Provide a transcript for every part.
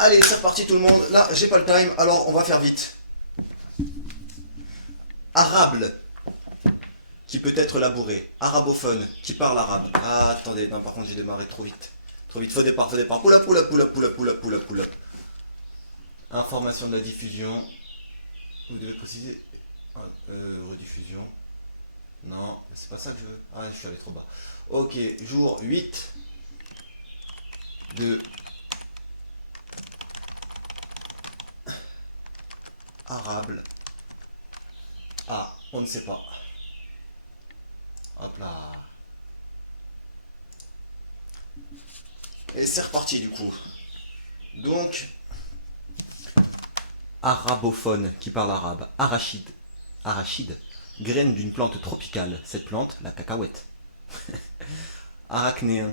Allez, c'est reparti tout le monde. Là, j'ai pas le time, alors on va faire vite. Arable, qui peut être labouré. Arabophone, qui parle arabe. Ah, attendez, non, par contre, j'ai démarré trop vite. Trop vite, faux départ, faux départ. Poula, poula, poula, poula, poula, poula, poula. Information de la diffusion. Vous devez préciser. Rediffusion. Non, c'est pas ça que je veux. Ah, je suis allé trop bas. Ok, jour 8 de arable. Ah, on ne sait pas. Hop là. Et c'est reparti du coup. Donc, arabophone qui parle arabe. Arachide. Arachide. Graine d'une plante tropicale. Cette plante, la cacahuète. Arachnéen.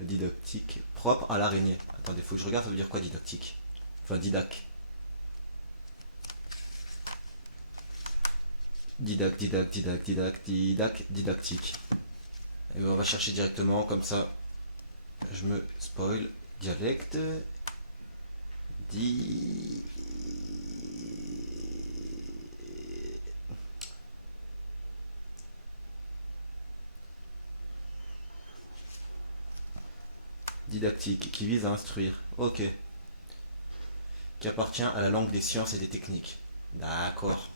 Didactique. Propre à l'araignée. Attendez, faut que je regarde, ça veut dire quoi didactique? Enfin, didac. Didactique. Et on va chercher directement, comme ça, je me spoil. Dialecte. Di... Didactique, qui vise à instruire. Ok. Qui appartient à la langue des sciences et des techniques. D'accord.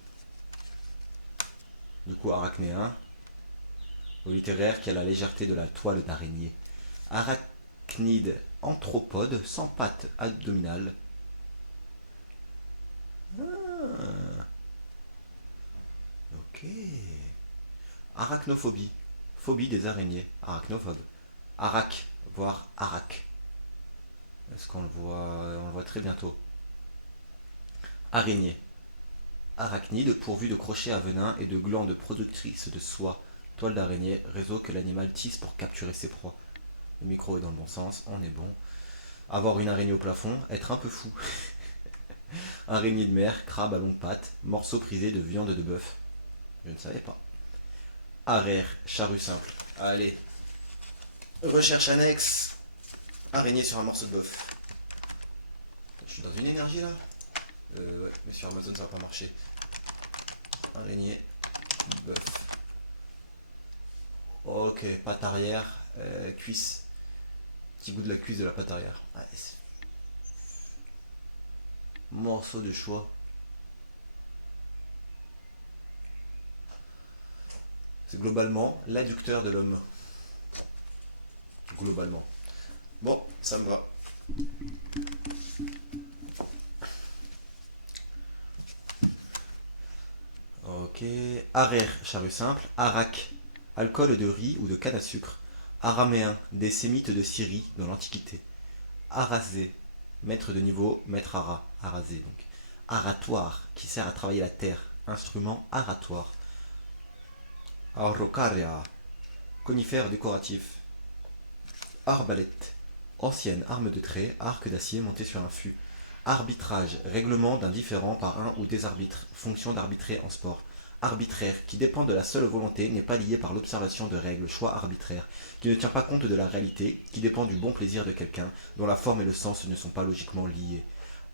Du coup, arachnéen. Au littéraire, qui a la légèreté de la toile d'araignée. Arachnide, anthropode, sans pattes abdominales. Ah, ok. Arachnophobie. Phobie des araignées. Arachnophobe. Arac, voire arac. Est-ce qu'on le voit? On le voit très bientôt. Araignée. Arachnide, pourvu de crochets à venin et de glandes productrices de soie. Toile d'araignée, réseau que l'animal tisse pour capturer ses proies. Le micro est dans le bon sens, on est bon. Avoir une araignée au plafond, être un peu fou. Araignée de mer, crabe à longues pattes, morceau prisé de viande de bœuf. Je ne savais pas. Araire, charrue simple. Allez. Recherche annexe. Araignée sur un morceau de bœuf. Je suis dans une énergie là. Ouais, mais sur Amazon ça va pas marcher. Araignée, bœuf. Ok, patte arrière, cuisse. Petit bout de la cuisse de la patte arrière. Ouais, morceau de choix. C'est globalement l'adducteur de l'homme. Globalement. Bon, ça me va. Ok. Araire, charrue simple. Arak, alcool de riz ou de canne à sucre. Araméen, des sémites de Syrie dans l'Antiquité. Arasé, maître de niveau, maître ara, arasé donc. Aratoire, qui sert à travailler la terre. Instrument aratoire. Araucaria, conifère décoratif. Arbalète, ancienne arme de trait, arc d'acier monté sur un fût. Arbitrage, règlement d'un différend par un ou des arbitres, fonction d'arbitrer en sport. Arbitraire, qui dépend de la seule volonté, n'est pas lié par l'observation de règles, choix arbitraires, qui ne tient pas compte de la réalité, qui dépend du bon plaisir de quelqu'un, dont la forme et le sens ne sont pas logiquement liés.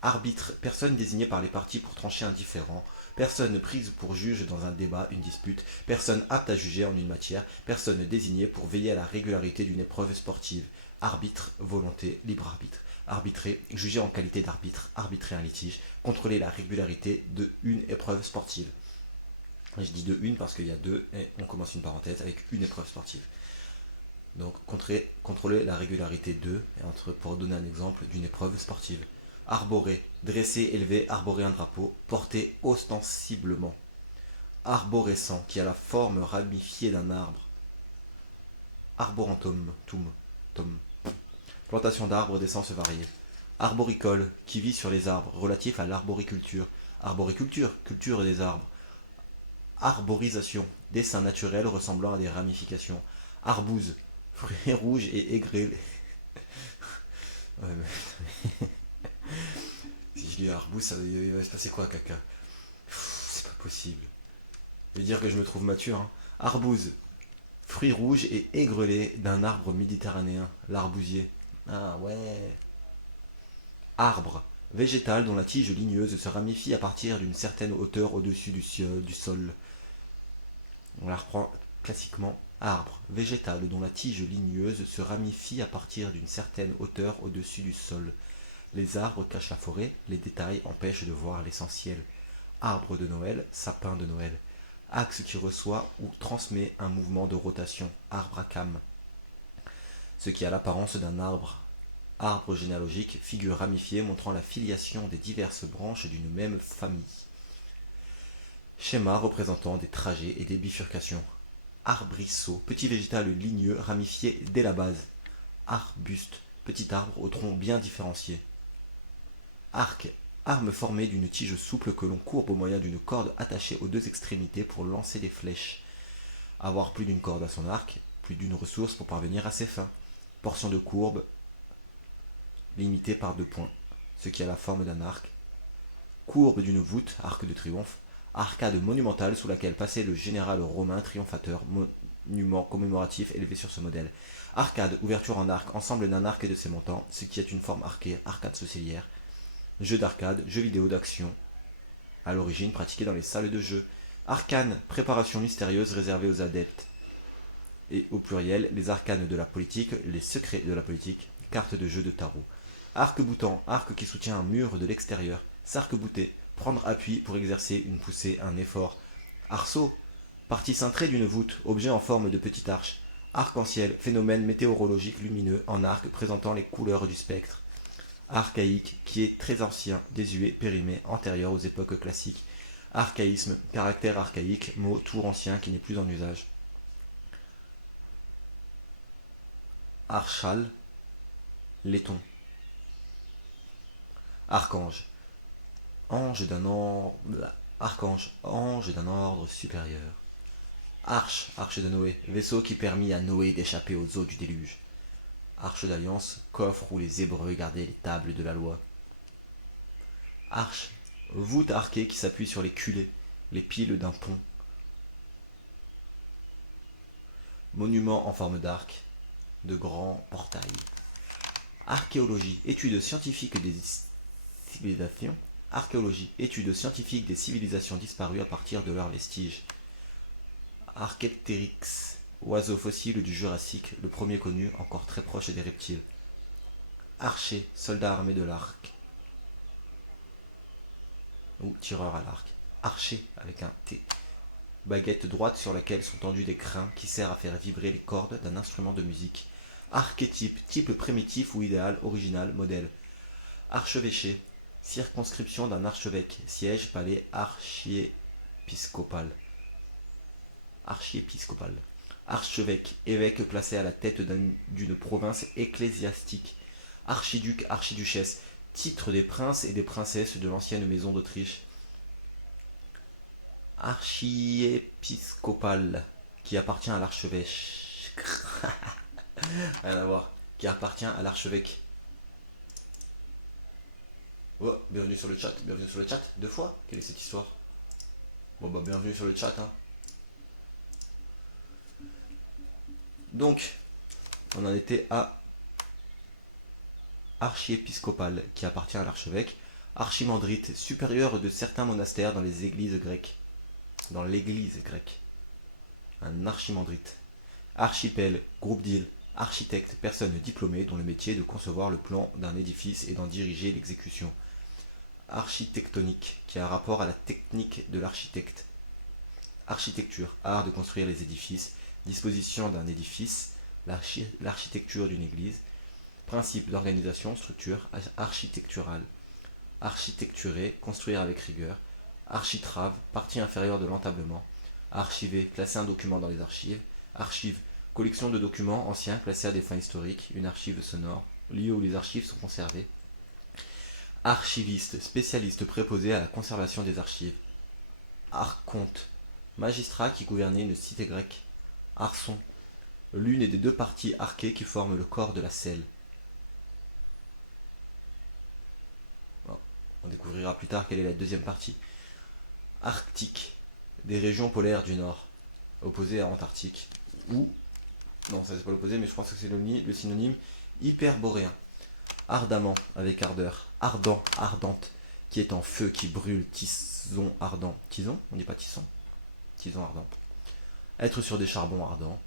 Arbitre, personne désignée par les parties pour trancher un différend, personne prise pour juge dans un débat, une dispute, personne apte à juger en une matière, personne désignée pour veiller à la régularité d'une épreuve sportive. Arbitre, volonté, libre arbitre. Arbitrer, juger en qualité d'arbitre, arbitrer un litige, contrôler la régularité de une épreuve sportive. Je dis de une parce qu'il y a deux et on commence une parenthèse avec une épreuve sportive. Donc contrôler la régularité de, pour donner un exemple d'une épreuve sportive. Arborer, dresser, élever, arborer un drapeau, porter ostensiblement. Arborescent, qui a la forme ramifiée d'un arbre. Arborentum, tom. Plantation d'arbres d'essence variée. Arboricole, qui vit sur les arbres, relatif à l'arboriculture. Arboriculture, culture des arbres. Arborisation, dessin naturel ressemblant à des ramifications. Arbouze, fruits rouges et aigrés. Ouais, mais... si je dis arbouze, il va se passer quoi, caca? C'est pas possible. Je vais dire que je me trouve mature. Hein. Arbouze, fruits rouges et aigrelés d'un arbre méditerranéen, l'arbousier. Ah ouais. Arbre. Végétal dont la tige ligneuse se ramifie à partir d'une certaine hauteur au-dessus du sol. On la reprend classiquement. Arbre. Végétal dont la tige ligneuse se ramifie à partir d'une certaine hauteur au-dessus du sol. Les arbres cachent la forêt, les détails empêchent de voir l'essentiel. Arbre de Noël, sapin de Noël. Axe qui reçoit ou transmet un mouvement de rotation. Arbre à cames. Ce qui a l'apparence d'un arbre. Arbre généalogique, figure ramifiée montrant la filiation des diverses branches d'une même famille. Schéma représentant des trajets et des bifurcations. Arbrisseau, petit végétal ligneux ramifié dès la base. Arbuste, petit arbre au tronc bien différencié. Arc, arme formée d'une tige souple que l'on courbe au moyen d'une corde attachée aux deux extrémités pour lancer des flèches. Avoir plus d'une corde à son arc, plus d'une ressource pour parvenir à ses fins. Portion de courbe, limitée par 2 points, ce qui a la forme d'un arc. Courbe d'une voûte, arc de triomphe. Arcade monumentale sous laquelle passait le général romain triomphateur, monument commémoratif élevé sur ce modèle. Arcade, ouverture en arc, ensemble d'un arc et de ses montants, ce qui est une forme arquée, arcade sourcilière. Jeu d'arcade, jeu vidéo d'action, à l'origine pratiqué dans les salles de jeu. Arcane, préparation mystérieuse réservée aux adeptes. Et au pluriel, les arcanes de la politique, les secrets de la politique, carte de jeu de tarot. Arc-boutant, arc qui soutient un mur de l'extérieur. S'arc-bouter, prendre appui pour exercer une poussée, un effort. Arceau, partie cintrée d'une voûte, objet en forme de petite arche. Arc-en-ciel, phénomène météorologique lumineux en arc présentant les couleurs du spectre. Archaïque, qui est très ancien, désuet, périmé, antérieur aux époques classiques. Archaïsme, caractère archaïque, mot tout ancien qui n'est plus en usage. Archal, laiton. Archange, archange, ange d'un ordre supérieur. Arche, arche de Noé, vaisseau qui permit à Noé d'échapper aux eaux du déluge. Arche d'alliance, coffre où les Hébreux gardaient les tables de la loi. Arche, voûte arquée qui s'appuie sur les culées, les piles d'un pont. Monument en forme d'arc, de grands portails. Archéologie, étude scientifique des civilisations. Archéologie, étude scientifique des civilisations disparues à partir de leurs vestiges. Archéptéryx, oiseau fossile du Jurassique, le premier connu, encore très proche des reptiles. Archer, soldat armé de l'arc. Ou tireur à l'arc. Archer avec un T. Baguette droite sur laquelle sont tendus des crins qui sert à faire vibrer les cordes d'un instrument de musique. Archétype, type primitif ou idéal, original, modèle. Archevêché, circonscription d'un archevêque, siège, palais, archiépiscopal. Archiépiscopal. Archevêque, évêque placé à la tête d'une province ecclésiastique. Archiduc, archiduchesse, titre des princes et des princesses de l'ancienne maison d'Autriche. Archiépiscopal, qui appartient à l'archevêque. Rien à voir. Qui appartient à l'archevêque. Oh, bienvenue sur le chat, 2 fois. Quelle est cette histoire? Bon bah bienvenue sur le chat hein. Donc, on en était à archiépiscopal, qui appartient à l'archevêque. Archimandrite, supérieur de certains monastères dans les églises grecques. Dans l'église grecque. Un archimandrite. Archipel, groupe d'îles. Architecte, personne diplômée dont le métier est de concevoir le plan d'un édifice et d'en diriger l'exécution. Architectonique, qui a un rapport à la technique de l'architecte. Architecture, art de construire les édifices. Disposition d'un édifice. L'architecture d'une église. Principe d'organisation, structure architecturale. Architecturer, construire avec rigueur. Architrave, partie inférieure de l'entablement. Archiver, classer un document dans les archives. Archive, collection de documents anciens classés à des fins historiques. Une archive sonore, lieu où les archives sont conservées. Archiviste, spécialiste préposé à la conservation des archives. Archonte, magistrat qui gouvernait une cité grecque. Arçon, l'une des 2 parties arquées qui forment le corps de la selle. On découvrira plus tard quelle est la 2e partie. Arctique, des régions polaires du Nord, opposé à Antarctique. Ou, non ça c'est pas l'opposé mais je pense que c'est le synonyme hyperboréen. Ardemment, avec ardeur. Ardent, ardente, qui est en feu, qui brûle. Tison ardent. Tison? On dit pas tisson? Tison ardent. Être sur des charbons ardents.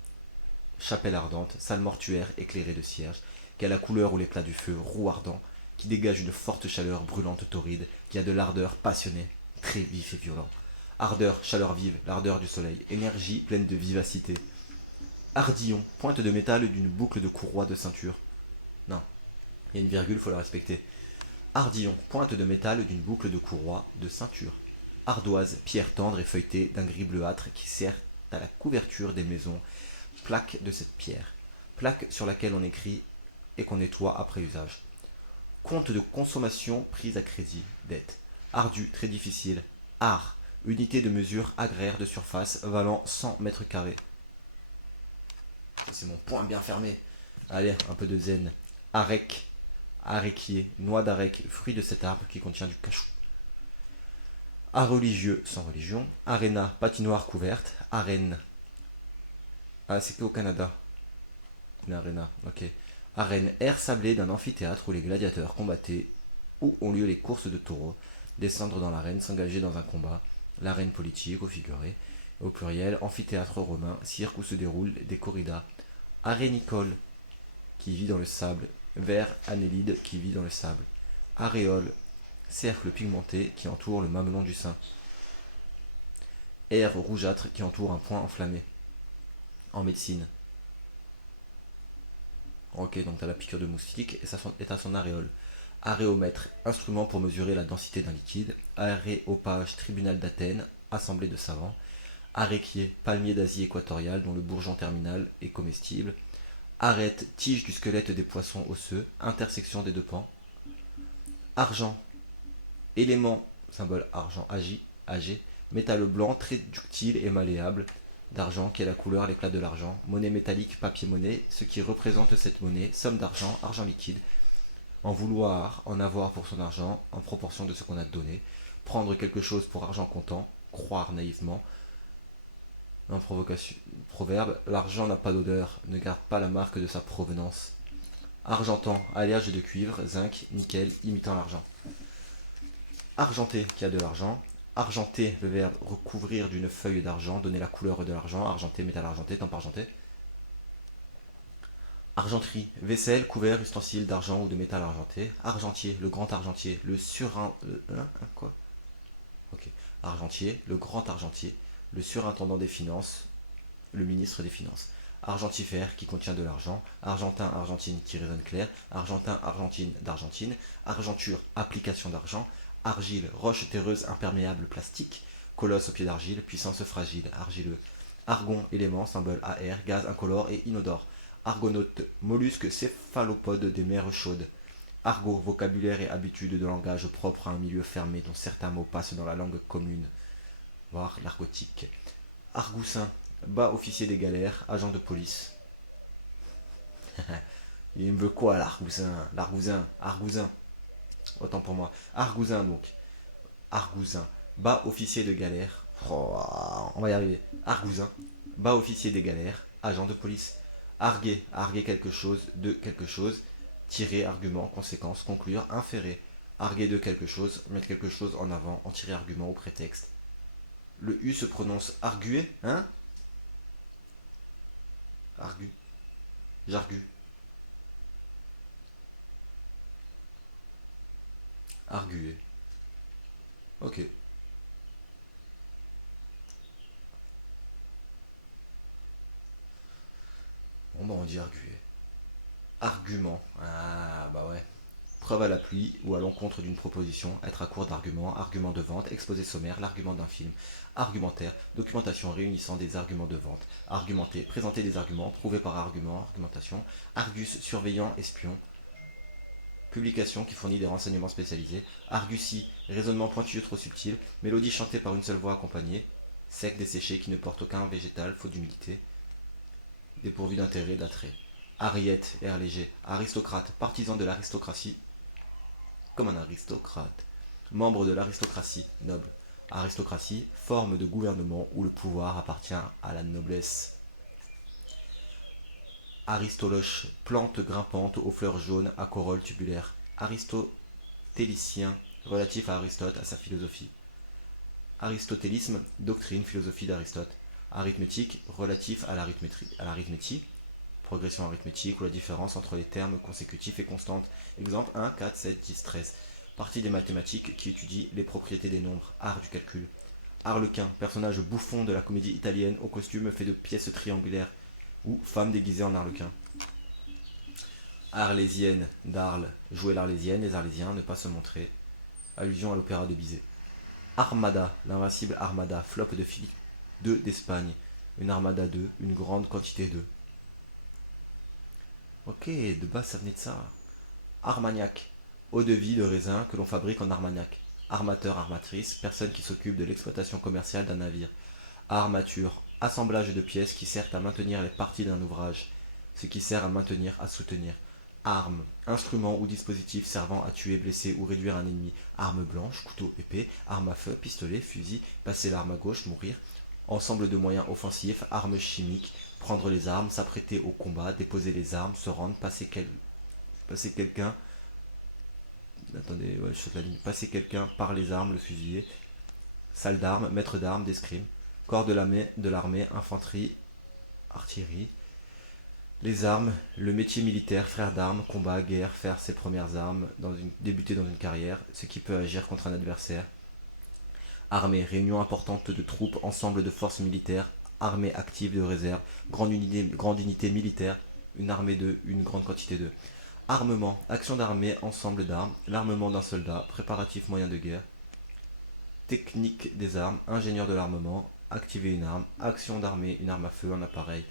Chapelle ardente, salle mortuaire éclairée de cierges, qui a la couleur ou l'éclat du feu, roue ardent, qui dégage une forte chaleur brûlante torride, qui a de l'ardeur passionnée, très vif et violent. Ardeur, chaleur vive, l'ardeur du soleil, énergie pleine de vivacité. Ardillon, pointe de métal d'une boucle de courroie de ceinture. Non, il y a une virgule, faut la respecter. Ardillon, pointe de métal d'une boucle de courroie de ceinture. Ardoise, pierre tendre et feuilletée d'un gris bleuâtre qui sert à la couverture des maisons. Plaque de cette pierre. Plaque sur laquelle on écrit et qu'on nettoie après usage. Compte de consommation prise à crédit, dette. Ardu, très difficile. Art, unité de mesure agraire de surface valant 100 mètres carrés. C'est mon point bien fermé. Allez, un peu de zen. Arec, aréquier, noix d'arec, fruit de cet arbre qui contient du cachou. Art religieux, sans religion. Arena, patinoire couverte. Arène. Ah, c'est qu'au Canada. Une arena, ok. Arène, air sablé d'un amphithéâtre où les gladiateurs combattaient, où ont lieu les courses de taureaux. Descendre dans l'arène, s'engager dans un combat. L'arène politique, au figuré. Au pluriel, amphithéâtre romain, cirque où se déroulent des corridas. Arénicole, qui vit dans le sable. Vers annélide, qui vit dans le sable. Aréole, cercle pigmenté qui entoure le mamelon du sein. Air rougeâtre qui entoure un point enflammé. En médecine. Ok, donc tu as la piqûre de moustique et ça est à son aréole. Aréomètre, instrument pour mesurer la densité d'un liquide. Aréopage, tribunal d'Athènes, assemblée de savants. Aréquier, palmier d'Asie équatoriale dont le bourgeon terminal est comestible. Arête, tige du squelette des poissons osseux, intersection des deux pans. Argent, élément, symbole argent, ag, métal blanc, très ductile et malléable, d'argent qui est la couleur, l'éclat de l'argent, monnaie métallique, papier-monnaie, ce qui représente cette monnaie, somme d'argent, argent liquide, en vouloir, en avoir pour son argent, en proportion de ce qu'on a donné, prendre quelque chose pour argent comptant, croire naïvement, un proverbe, l'argent n'a pas d'odeur, ne garde pas la marque de sa provenance. Argentant, alliage de cuivre, zinc, nickel, imitant l'argent. Argenté, qui a de l'argent. Argenté, le verbe recouvrir d'une feuille d'argent, donner la couleur de l'argent. Argenté, métal argenté, tempe argenté. Argenterie, vaisselle, couvert, ustensile d'argent ou de métal argenté. Argentier, le grand argentier, le quoi? Ok. Argentier, le grand argentier, le surintendant des finances, le ministre des finances. Argentifère, qui contient de l'argent. Argentin, argentine, qui résonne clair. Argentin, argentine, d'argentine. Argenture, application d'argent. Argile, roche terreuse imperméable plastique. Colosse au pied d'argile, puissance fragile, argileux. Argon, élément, symbole AR, gaz incolore et inodore. Argonaute, mollusque céphalopode des mers chaudes. Argot, vocabulaire et habitude de langage propre à un milieu fermé dont certains mots passent dans la langue commune, voire l'argotique. Argoussin, bas officier des galères, agent de police. Il me veut quoi l'argousin? L'argousin, argousin. Autant pour moi. Argousin donc. Argousin, bas officier de galère. Oh, on va y arriver. Argousin, bas officier des galères, agent de police. Arguer, arguer quelque chose, de quelque chose. Tirer, argument, conséquence, conclure, inférer. Arguer de quelque chose, mettre quelque chose en avant, en tirer argument ou prétexte. Le U se prononce arguer, hein? Argu. J'argue. Arguer. Ok. Bon bah on dit arguer. Argument. Ah bah ouais. Preuve à l'appui ou à l'encontre d'une proposition, être à court d'arguments, argument de vente, exposé sommaire, l'argument d'un film, argumentaire, documentation réunissant des arguments de vente, argumenter, présenter des arguments, prouver par argument, argumentation, argus, surveillant, espion, publication qui fournit des renseignements spécialisés, argutie, raisonnement pointilleux trop subtil, mélodie chantée par une seule voix accompagnée, sec, desséché, qui ne porte aucun végétal, faute d'humidité, dépourvu d'intérêt, d'attrait. Ariette, air léger, aristocrate, partisan de l'aristocratie, comme un aristocrate. Membre de l'aristocratie, noble. Aristocratie, forme de gouvernement où le pouvoir appartient à la noblesse. Aristoloche, plante grimpante aux fleurs jaunes à corolle tubulaire. Aristotélicien, relatif à Aristote, à sa philosophie. Aristotélisme, doctrine, philosophie d'Aristote. Arithmétique, relatif à l'arithmétie, progression arithmétique ou la différence entre les termes consécutifs et constantes. Exemple 1, 4, 7, 10, 13. Partie des mathématiques qui étudie les propriétés des nombres, art du calcul. Arlequin, personnage bouffon de la comédie italienne au costume fait de pièces triangulaires ou femme déguisée en arlequin. Arlésienne, d'Arles, jouer l'arlésienne, les arlésiens, ne pas se montrer. Allusion à l'opéra de Bizet. Armada, l'invincible armada, flotte de Philippe II d'Espagne. Une armada 2, une grande quantité d'œufs. Ok, de base ça venait de ça. Armagnac, eau de vie de raisin que l'on fabrique en Armagnac. Armateur, armatrice, personne qui s'occupe de l'exploitation commerciale d'un navire. Armature, assemblage de pièces qui sert à maintenir les parties d'un ouvrage, ce qui sert à maintenir, à soutenir. Arme, instrument ou dispositif servant à tuer, blesser ou réduire un ennemi. Arme blanche, couteau, épée, arme à feu, pistolet, fusil, passer l'arme à gauche, mourir. Ensemble de moyens offensifs, armes chimiques, prendre les armes, s'apprêter au combat, déposer les armes, se rendre, passer quelqu'un. Attendez, ouais, je saute la ligne. Passer quelqu'un par les armes, le fusiller. Salle d'armes, maître d'armes, d'escrime. Corps de l'armée, infanterie, artillerie. Les armes, le métier militaire, frère d'armes, combat, guerre, faire ses premières armes, débuter dans une carrière, ce qui peut agir contre un adversaire. Armée, réunion importante de troupes, ensemble de forces militaires, armée active de réserve, grande unité militaire, une armée de, une grande quantité de. Armement, action d'armée, ensemble d'armes, l'armement d'un soldat, préparatif moyen de guerre. Technique des armes, ingénieur de l'armement, activer une arme, action d'armée, une arme à feu, un appareil.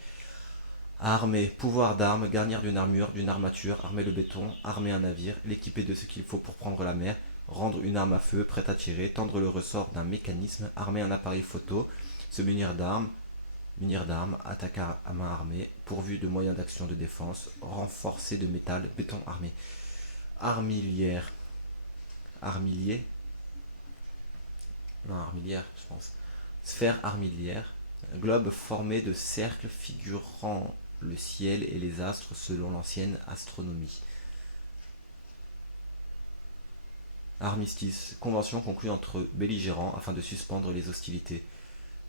Armer, pouvoir d'armes, garnir d'une armure, d'une armature, armer le béton, armer un navire, l'équiper de ce qu'il faut pour prendre la mer, rendre une arme à feu, prête à tirer, tendre le ressort d'un mécanisme, armer un appareil photo, se munir d'armes, attaque à main armée, pourvu de moyens d'action de défense, renforcé de métal, béton armé. Armilière, armilier, non armilière je pense. Sphère armilière, globe formé de cercles figurant le ciel et les astres selon l'ancienne astronomie. Armistice, convention conclue entre belligérants afin de suspendre les hostilités.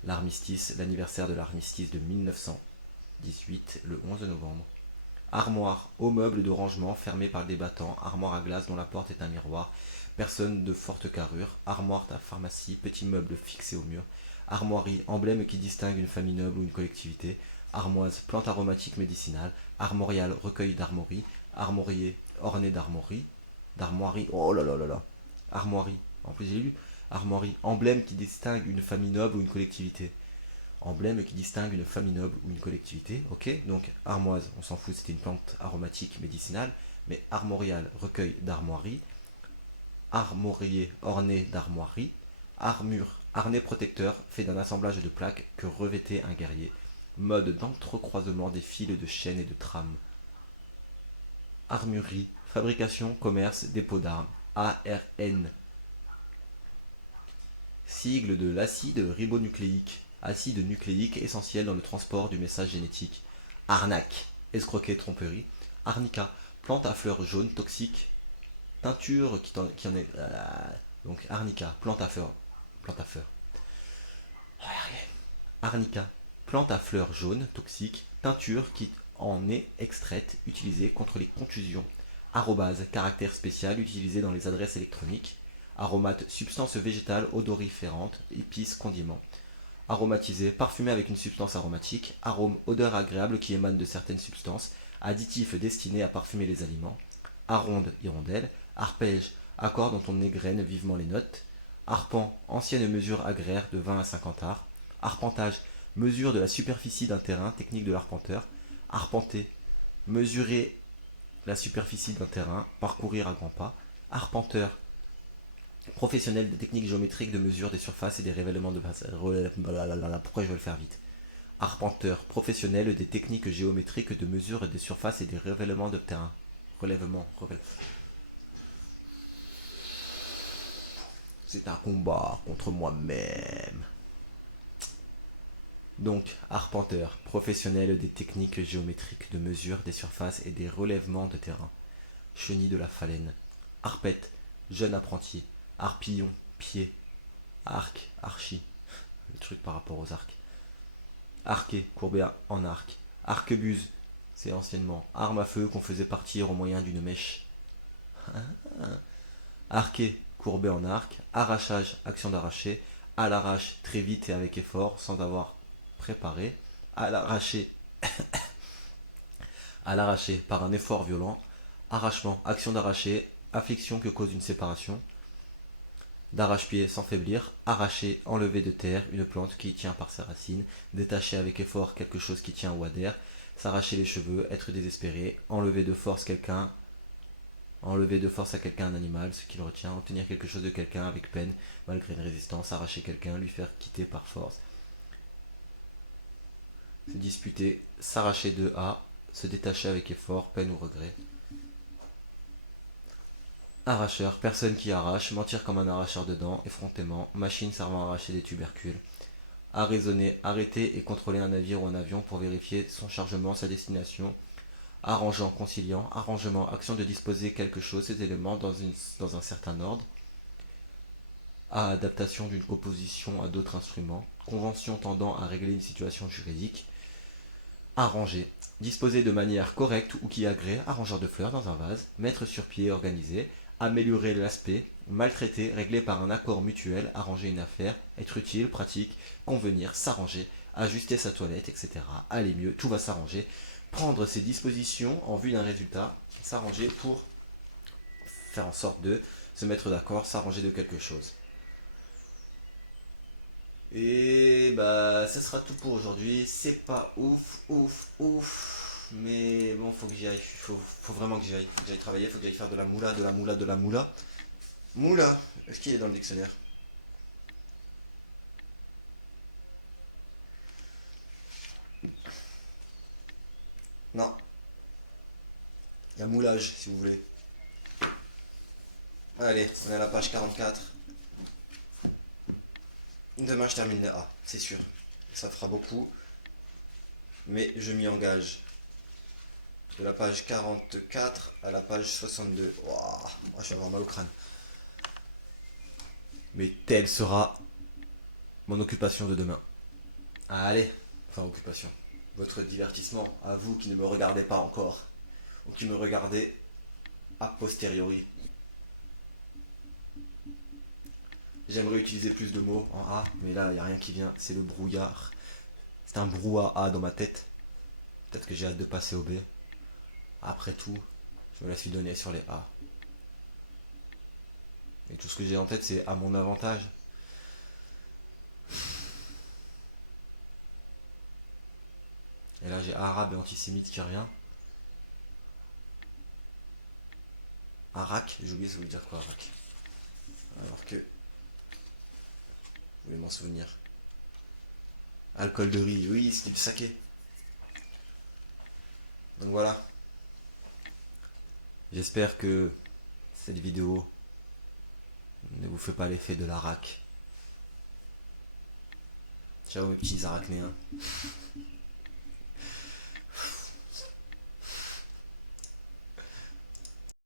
L'armistice, l'anniversaire de l'armistice de 1918, le 11 novembre. Armoire, haut meuble de rangement fermé par des battants, armoire à glace dont la porte est un miroir, personne de forte carrure, armoire à pharmacie, petit meuble fixé au mur. Armoirie, emblème qui distingue une famille noble ou une collectivité. Armoise, plante aromatique médicinale. Armorial, recueil d'armoirie. Armorier, orné d'armoirie, oh là là là là. Armoirie, en plus j'ai lu. Armoirie, emblème qui distingue une famille noble ou une collectivité. Emblème qui distingue une famille noble ou une collectivité. Ok, donc armoise, on s'en fout, c'était une plante aromatique médicinale. Mais armorial, recueil d'armoirie. Armorier, orné d'armoirie. Armure, harnais protecteur fait d'un assemblage de plaques que revêtait un guerrier. Mode d'entrecroisement des fils de chaînes et de trames. Armurerie, fabrication, commerce, dépôt d'armes. ARN. Sigle de l'acide ribonucléique. Acide nucléique essentiel dans le transport du message génétique. Arnaque, escroquet, tromperie. Arnica, plante à fleurs jaunes toxiques. Teinture qui en est. Donc arnica, plante à fleurs. Arnica, plante à fleurs jaunes toxiques. Teinture qui en est extraite, utilisée contre les contusions. Arrobase, caractère spécial utilisé dans les adresses électroniques. Aromate, substance végétale odoriférante, épices, condiments. Aromatisé, parfumé avec une substance aromatique. Arôme, odeur agréable qui émane de certaines substances. Additif destiné à parfumer les aliments. Aronde, hirondelle. Arpège, accord dont on égrène vivement les notes. Arpent, ancienne mesure agraire de 20 à 50 arts. Arpentage, mesure de la superficie d'un terrain, technique de l'arpenteur. Arpenter, mesurer la superficie d'un terrain, parcourir à grands pas. Arpenteur, professionnel des techniques géométriques de mesure des surfaces et des révèlements de base. Pourquoi je vais le faire vite. Arpenteur, professionnel des techniques géométriques de mesure des surfaces et des révèlements de terrain. Relèvement. C'est un combat contre moi-même. Donc, arpenteur, professionnel des techniques géométriques de mesure des surfaces et des relèvements de terrain. Chenille de la Phalène. Arpette, jeune apprenti. Arpillon, pied. Arc, archi. Le truc par rapport aux arcs. Arqué, courbé en arc. Arquebuse, c'est anciennement arme à feu qu'on faisait partir au moyen d'une mèche. Arqué, courbé en arc. Arrachage, action d'arracher. À l'arrache, très vite et avec effort, sans avoir préparé. À l'arracher, par un effort violent. Arrachement, action d'arracher, affliction que cause une séparation. D'arrache-pied sans faiblir, arracher, enlever de terre une plante qui tient par ses racines, détacher avec effort quelque chose qui tient ou adhère, s'arracher les cheveux, être désespéré, enlever de force à quelqu'un un animal, ce qui le retient, obtenir quelque chose de quelqu'un avec peine, malgré une résistance, arracher quelqu'un, lui faire quitter par force. Se disputer, s'arracher de à, se détacher avec effort, peine ou regret. Arracheur, personne qui arrache, mentir comme un arracheur de dents, effrontément, machine servant à arracher des tubercules. Arraisonner, arrêter et contrôler un navire ou un avion pour vérifier son chargement, sa destination. Arrangeant, conciliant, arrangement, action de disposer quelque chose, ces éléments dans un certain ordre. Adaptation d'une composition à d'autres instruments. Convention tendant à régler une situation juridique. Arranger, disposer de manière correcte ou qui agrée, arrangeur de fleurs dans un vase, mettre sur pied, organiser, améliorer l'aspect, maltraiter, régler par un accord mutuel, arranger une affaire, être utile, pratique, convenir, s'arranger, ajuster sa toilette, etc. Aller mieux, tout va s'arranger. Prendre ses dispositions en vue d'un résultat, s'arranger pour faire en sorte de se mettre d'accord, s'arranger de quelque chose. Et bah ça sera tout pour aujourd'hui. C'est pas ouf. Mais bon, faut que j'y aille. Faut vraiment que j'y aille. Faut que j'aille travailler, faut que j'aille faire de la moula, de la moula, de la moula. Moula, est-ce qu'il est dans le dictionnaire? Non. Il y a moulage si vous voulez. Allez, on est à la page 44. Demain je termine les A, c'est sûr. Ça fera beaucoup. Mais je m'y engage. De la page 44 à la page 62. Waouh, je vais avoir mal au crâne. Mais telle sera mon occupation de demain. Allez, enfin occupation. Votre divertissement, à vous qui ne me regardez pas encore, ou qui me regardez a posteriori. J'aimerais utiliser plus de mots en A, mais là, il n'y a rien qui vient, c'est le brouillard. C'est un brouhaha dans ma tête. Peut-être que j'ai hâte de passer au B. Après tout, je me la suis donné sur les A. Et tout ce que j'ai en tête, c'est à mon avantage. Et là, j'ai arabe et antisémite qui revient. Arak, j'ai oublié ça veut dire quoi, Arak. Alors que. Je voulais m'en souvenir. Alcool de riz, oui, c'était du saké. Donc voilà. J'espère que cette vidéo ne vous fait pas l'effet de l'Arak. Ciao mes petits arachnéens.